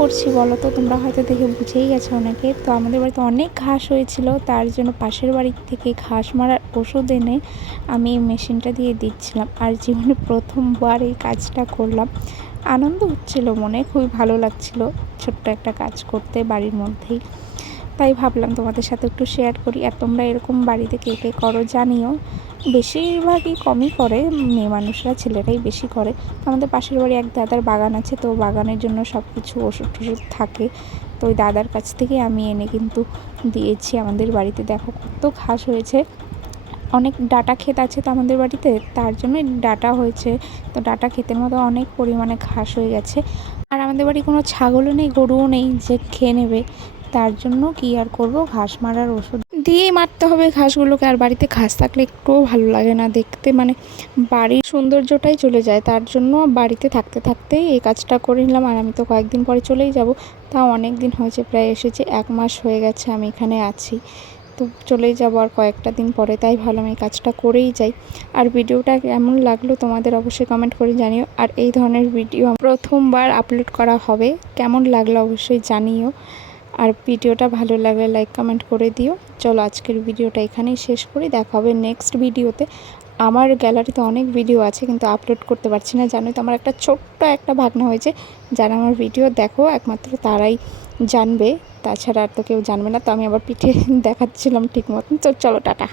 করছি বলো তো? তোমরা হয়তো দেখে বুঝেই গেছো অনেকে। তো আমাদের বাড়িতে অনেক ঘাস হয়েছিল, তার জন্য পাশের বাড়ি থেকে ঘাস মারার ওষুধ এনে আমি এই মেশিনটা দিয়ে দিচ্ছিলাম। আর জীবনে প্রথমবার এই কাজটা করলাম। আনন্দ হচ্ছিল মনে, খুবই ভালো লাগছিল ছোট্ট একটা কাজ করতে বাড়ির মধ্যেই। তাই ভাবলাম তোমাদের সাথে একটু শেয়ার করি। আর তোমরা এরকম বাড়িতে কে কে করো জানিও। বেশিরভাগই কমই করে, মেয়ে মানুষরা, ছেলেরাই বেশি করে। আমাদের পাশের বাড়ি এক দাদার বাগান আছে, তো বাগানের জন্য সব কিছু ওষুধ টষুধ থাকে। তো ওই দাদার কাছ থেকে আমি এনে কিন্তু দিয়েছি আমাদের বাড়িতে। দেখো কত ঘাস হয়েছে। অনেক ডাটা ক্ষেত আছে তো আমাদের বাড়িতে, তার জন্য ডাটা হয়েছে। তো ডাটা ক্ষেতের মতো অনেক পরিমাণে ঘাস হয়ে গেছে। আর আমাদের বাড়ি কোনো ছাগলও নেই, গরুও নেই, যে খেয়ে নেবে। তার জন্য কি আর করব? ঘাস মারার ওষুধ দিয়েই মারতে হবে ঘাসগুলোকে। আর বাড়িতে ঘাস থাকলে একটুও ভালো লাগে না দেখতে। মানে বাড়ির সৌন্দর্যটাই চলে যায়। তার জন্য বাড়িতে থাকতে থাকতেই এই কাজটা করে নিলাম। আর আমি তো কয়েকদিন পরে চলেই যাব। তাও অনেক দিন হয়েছে, প্রায় এসেছে এক মাস হয়ে গেছে আমি এখানে আছি। তো চলেই যাব আর কয়েকটা দিন পরে। তাই ভাবলাম এই কাজটা করেই যাই। আর ভিডিওটা কেমন লাগল তোমাদের অবশ্যই কমেন্ট করে জানিও। আর এই ধরনের ভিডিও প্রথমবার আপলোড করা হবে। কেমন লাগল অবশ্যই জানিও। আর ভিডিওটা ভালো লাগলে লাইক কমেন্ট করে দিও। চলো আজকের ভিডিওটা এখানেই শেষ করি। দেখা হবে নেক্সট ভিডিওতে। আমার গ্যালারিতে অনেক ভিডিও আছে, কিন্তু আপলোড করতে পারছি না। জানোই তো আমার একটা ছোট্ট একটা ভাগনা হয়েছে। যারা আমার ভিডিও দেখো, একমাত্র তারাই জানবে। তাছাড়া আর তো কেউ জানবে না, তো আমি আবার পিঠে দেখাচ্ছিলাম ঠিক মতন। তো চলো, টাটা।